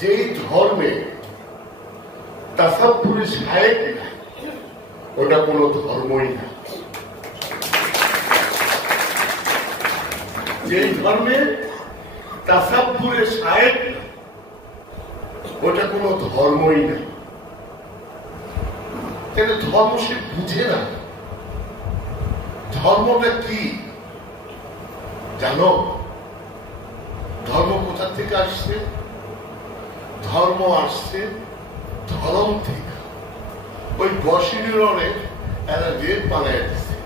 যেই ধর্মে তাসাব্বুরে শায়েক নাই ওটা কোনো ধর্মই না। যেই ধর্মে তাসাব্বুরে শায়েক নাই ওটা কোনো ধর্মই না। কেন ধর্ম সে বুঝে না। ধর্মটা কি জানো? ধর্ম কোথা থেকে আসছে? ধর্ম আসছে ধর্ম থেকে। ওই বসিনীরণে এরা রেট বানায় দিচ্ছে,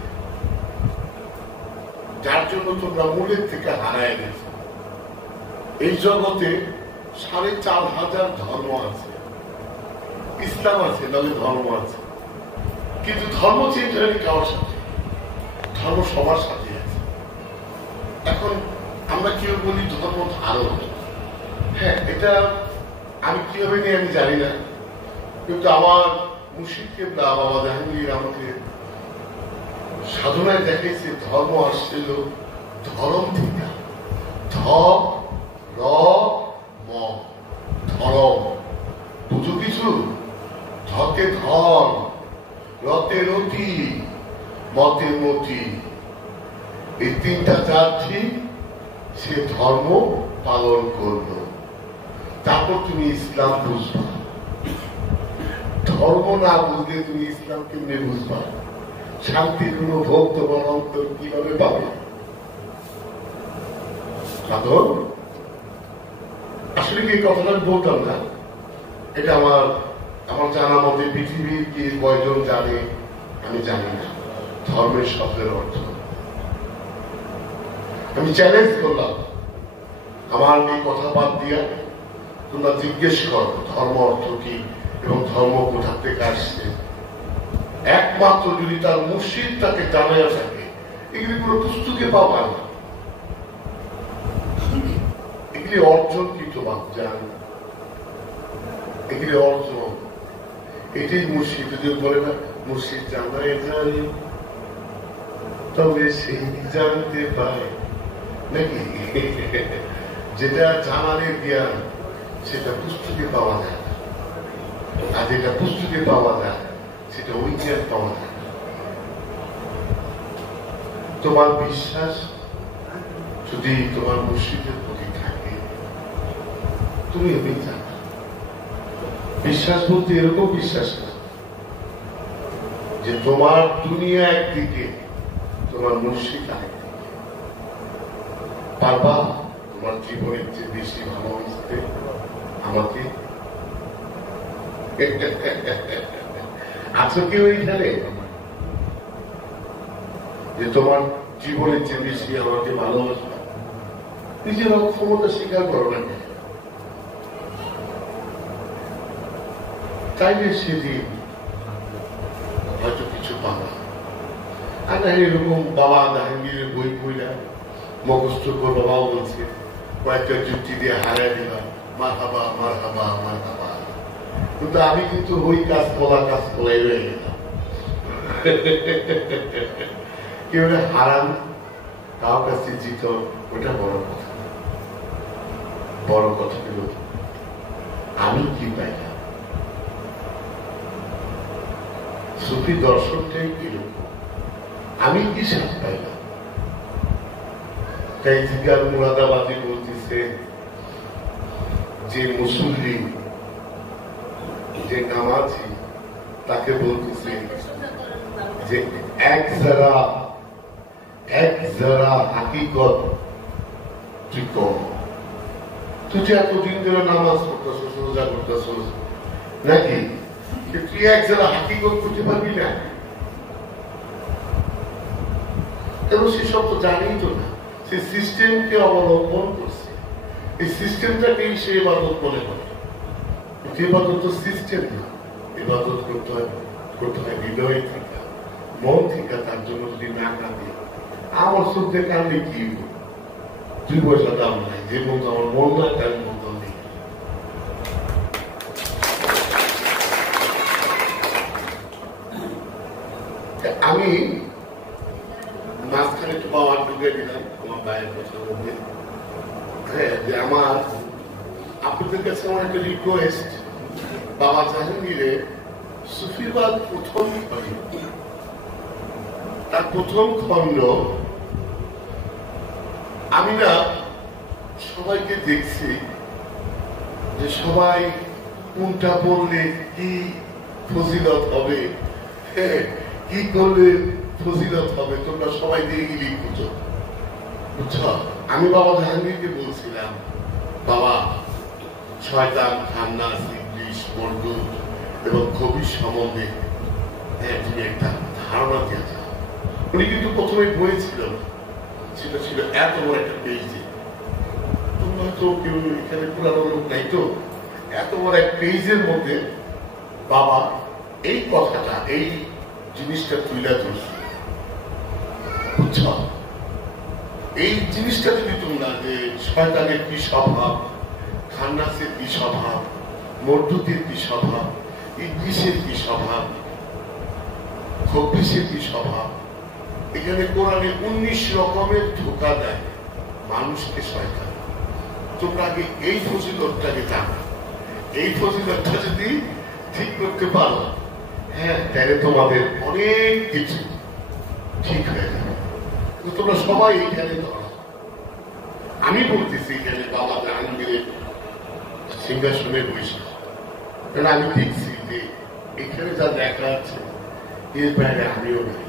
যার জন্য তোমরা মূলের থেকে হারায় গেছে। এই জগতে ৪,৫০০ ধর্ম আছে, ইসলাম আছে, নলে ধর্ম আছে, কিন্তু ধর্ম চেঞ্জ হয়নি কারোর সাথে, ধর্ম সবার সাথে আছে। এখন আমরা কেউ বলি ধর্ম ধারণ, হ্যাঁ এটা আমি কিভাবে নিয়ে আমি জানি না, কিন্তু আমার মুর্শিদ কেবলা বাবা জাহাঙ্গীর আমাকে সাধনায় দেখাইছে ধর্ম আসছিল ধরম থেকে। ধরম বুঝো কিছু? ধকে ধর, রতে রতি, মতে মতি, এই তিনটা যাচ্ছি সে ধর্ম পালন করলো। তারপর তুমি ইসলাম বুঝবা। ধর্ম না বুঝলে তুমি ইসলাম কেমনে বুঝবা? শান্তির কোন ভোগ তোমার অন্তর কিভাবে পাবে? সাধন আসলে কি কথাটা বলতাম না, এটা আমার জানা মতে পৃথিবীর কি কয়জন জানে আমি জানি না ধর্মের শব্দের অর্থ। আমি চ্যালেঞ্জ করলাম, আমার এই কথা বাদ দিয়া তোমরা জিজ্ঞেস করো ধর্ম অর্থ কি এবং ধর্ম কোথা থেকে আসছে। একমাত্র যদি তার মুর্শিদ তাকে জানাইয়া থাকে, এগুলি কোনো পুস্তকে পাবা না, এগুলি অর্জন কিন্তু জান, এগুলি অর্জন। এটাই মুর্শিদ। যদি বলে না মুর্শিদ জানাই জানি তবে সেই জানতে পায় নাকি, যেটা জানালের জ্ঞান সেটা পুস্তকে পাওয়া যায় না, আর যেটা পুস্তকে পাওয়া যায় সেটা ওই জ্ঞান পাওয়া যায় না। তোমার বিশ্বাস যদি তোমার মুর্শিদের প্রতি থাকে তুমি এমনি জানো। বিশ্বাস বলতে এরকম বিশ্বাস না যে তোমার দুনিয়া একদিকে তোমার মুর্শিদ আরেকদিকে। পারবা তোমার জীবনের চেয়ে বেশি ভালোবাসতে আমাকে? আছো কেউ এইখানে যে তোমার জীবনের চেয়ে বেশি আমাকে ভালোবাসবে? নিজের অক্ষমতা স্বীকার করো না, তাইলে সেদিন হয়তো কিছু পাবা। আর না এরকম বাবা জাহাঙ্গীরের বই পড়া মুখস্থ করে বাবাও বলছে কয়েকটা যুক্তি দিয়ে হারাই দিলাম মারহাবা মারহাবা মারহাবা, কিন্তু আমি কিন্তু ওই কাজ কলাই রয়ে গেলাম। কেউ হারান কারোর কাছে জিত, ওটা বড় কথা। বড় কথা হল আমি কি পাইলাম। সুফি দর্শনটাই কিরকম, আমি কি সাথ পাইলাম। তাই জিগার মুরাদাবাদী বলতেছে যে মুসল্লি যে নামাজি তাকে বলতেছে যে এক যারা হাকিকত তুই কর। তুই যে এতদিন ধরে নামাজ পড়তেছ, রোজা করতেছ নাকি, তুই এক যারা হাকিকত করতে পারবি না? কেন সেসব তো জানেই তো না, সে সিস্টেমকে অবলম্বন করছে, এই সিস্টেমটাকেই সে ইবাদত মনে করে। ইবাদত তো সিস্টেম না, ইবাদত করতে হয় হৃদয় থেকে, মন থেকে। তার জন্য যদি না কাঁদে, আমার শুদ্ধে কাঁদলে কি 2 পয়সা দাম নাই, যে মতো আমার মন না তার মতো নেই। আমি মাঝখানে একটু পাওয়ার ঢুকে দিলাম আমার ভাইয়ের কথা বলতে, হ্যাঁ, যে আমার আপনি আপনাদের কাছে আমার একটা রিকোয়েস্ট, বাবা জাহাঙ্গীরের সুফিবাদ প্রথম খণ্ড, তার প্রথম খণ্ড আমি না সবাইকে দেখছি যে সবাই কোনটা বললে কি ফজিলত হবে, কি করলে ফজিলত হবে, তোমরা সবাই দিয়ে গেলি বুঝো বুঝছ। আমি বাবা জাহাঙ্গীরকে বলছিলাম, বাবা শয়তান, খান্নাস, ইবলিস, মরদুদ এবং কবির সম্বন্ধে তুমি একটা ধারণা দিয়ে যাও। উনি কিন্তু প্রথমে বলেছিল, সেটা ছিল এত বড় একটা পেজে, তোমরা তো কেউ এখানে পুরানো লোক নাই, তো এত বড় এক পেজের মধ্যে বাবা এই কথাটা, এই জিনিসটা তুলে ধরছে, বুঝছ। এই জিনিসটা যদি তোমরা, যে শয়তানের কি স্বভাব, খান্নাসের কি স্বভাব, মরদুদের কি স্বভাব, ইবলিসের কি স্বভাব, খবিসের কি স্বভাব, এখানে কোরআনে 19 রকমের ধোঁকা দেয় মানুষকে শয়তান। তোমরা আগে এই ফজিলতটাকে জানো, এই ফজিলতটা যদি ঠিক করতে পারো, হ্যাঁ, তাহলে তোমাদের অনেক কিছু ঠিক হয়ে যাবে। তোমরা সবাই এইখানে ধরো। আমি বলতেছি এখানে বাবা জাহাঙ্গীরের সিংহাসনে বসে, কারণ আমি দেখছি যে এখানে যা দেখা যাচ্ছে এর বাইরে আমিও নাই,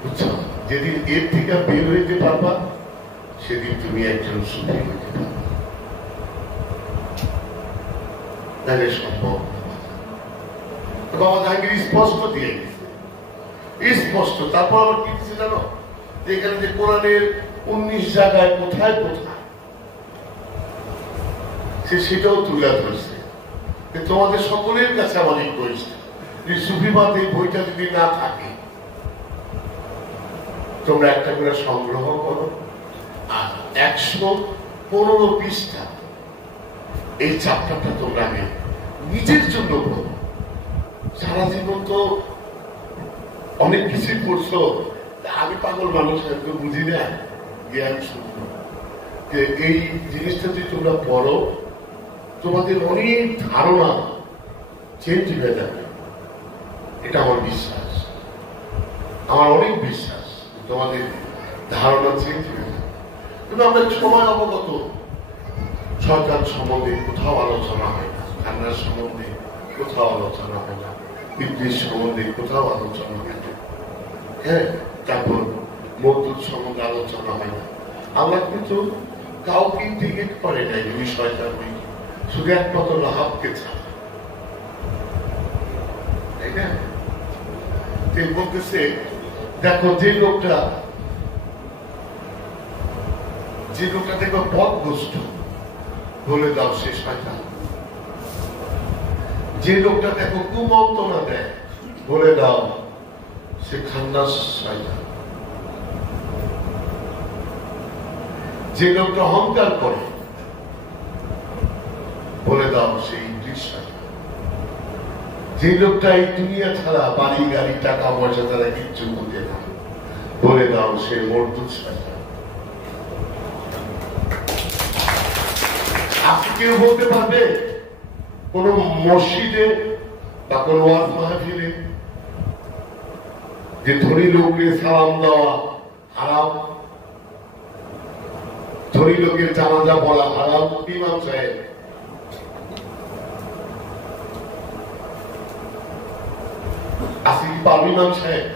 বুঝছো। যেদিন এর থেকে বের হইতে পারবা সেদিন তুমি একজন সুফি হইতে পারবা, তাহলে সম্ভব। বাবা জাহাঙ্গীর স্পষ্ট দিয়ে গেছে, স্পষ্ট। তারপর আবার কি দিচ্ছে জানো, যে এখানে যে কোরআনের 19 জায়গায় কোথায় কোথায় সেটাও তুলে ধরছে। তোমাদের সকলের কাছে আমার রিকোয়েস্ট, যে সুফিবাদ এই বইটা যদি না থাকে, তোমরা একটা করে সংগ্রহ করো, আর 115 পৃষ্ঠা এই চ্যাপ্টারটা তোমরা আগে নিজের জন্য পড়ো। সারা জীবন তো অনেক কিছু পড়ছো, আমি পাগল মানুষ, একটু বুঝি না, জ্ঞান শূন্য। যে এই জিনিসটা যদি তোমরা পড়ো, তোমাদের অনেক ধারণা চেঞ্জ হয়ে যাবে। এটা আমার বিশ্বাস, আমার অনেক বিশ্বাস তোমাদের ধারণা চেঞ্জ হয়ে যাবে। কিন্তু আমরা সময় অবগত, সরকার সম্বন্ধে কোথাও আলোচনা হয় না, খান্নার সম্বন্ধে কোথাও আলোচনা হয় না, ইবলিস সম্বন্ধে কোথাও আলোচনা হয় না, হ্যাঁ, তারপর মরদুদ সম্বন্ধে আলোচনা হয় না। আল্লাহ কিন্তু কাউকে টিকেট করে নাই ওই শয়তান, শুধু একমাত্র রাহাবকে ছাড়া, তাই না? বলতেছে, দেখো যে লোকটা দেখো পথভ্রষ্ট, বলে দাও সে শয়তান। যে লোকটা দেখো কুমন্ত্রণা দেয়, বলে দাও সে খান্নাস শয়তান। যে লোকটা অহংকার করে, বলে দাও সেই ইবলিস শয়তান। যে লোকটা এই দুনিয়া ছাড়া বাড়ি গাড়ি টাকা পয়সা তারা কিচ্ছু বুঝে না, বলে দাও সে মরদুদ শয়তান। আপনি কেউ বলতে পারবে কোন মসজিদে বা কোন ওয়াজ মাহফিলে যে ধনী লোককে সালাম দেওয়া হারাম, ধনী লোকের জানাজা পড়া হারাম? ইমাম সাহেব আসি কি পারবে? ইমাম সাহেব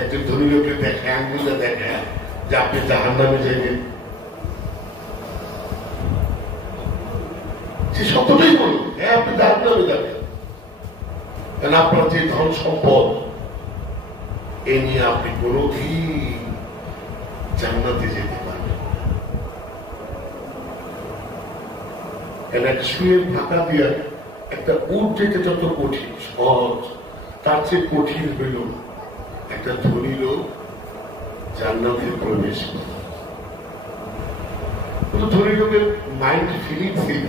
একজন ধনী লোকের দেখে, আঙ্গুলে দেখে যে আপনি জাহান্নামে যাইবেন, সে সত্যটাই বলুন, হ্যাঁ আপনি জাহান্নামে যাবেন, কারণ আপনার যে ধন সম্পদ এ নিয়ে আপনি কোনদিন জান্নাতে যেতে পারবেন। একটা শুয়ের ফাঁকা দিয়ে একটা উট যেতে যত কঠিন সহজ, তার চেয়ে কঠিন হইল একটা ধনী লোক জান্নাতে প্রবেশ করে। ধনী লোকের মাইন্ড ফিলিং ছিল,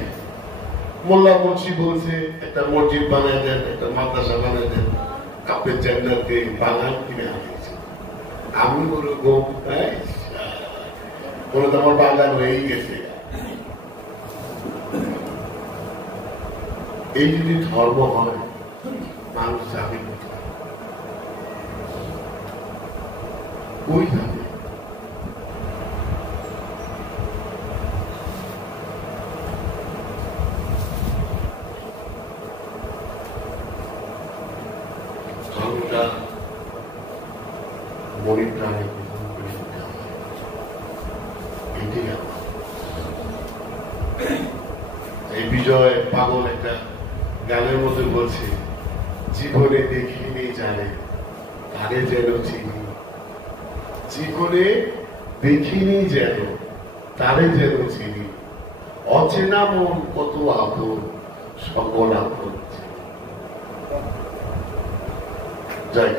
মোল্লা মুন্সি বলছে একটা মসজিদ বানায় দেন, একটা মাদ্রাসা বানায় দেন, কাপের জান্নাতে বাগান কিনে আনিয়েছে। আমি বলো গো, বলে তো আমার বাগান হয়েই গেছে, এই যদি ধর্ম হয়, মানুষ যাবে কোথায়? কই যাবে? ধর্মটা মনে প্রাণে গ্রহণ করে নিতে হবে। এটাই এই বিজয় পাগল একটা গানের মধ্যে বলছে, জীবনে দেখিনি জানে তারে যেন চিনি, জীবনে দেখিনি যেন তারে যেন চিনি, অচেনা মন কত আপন সকল আপন। জয়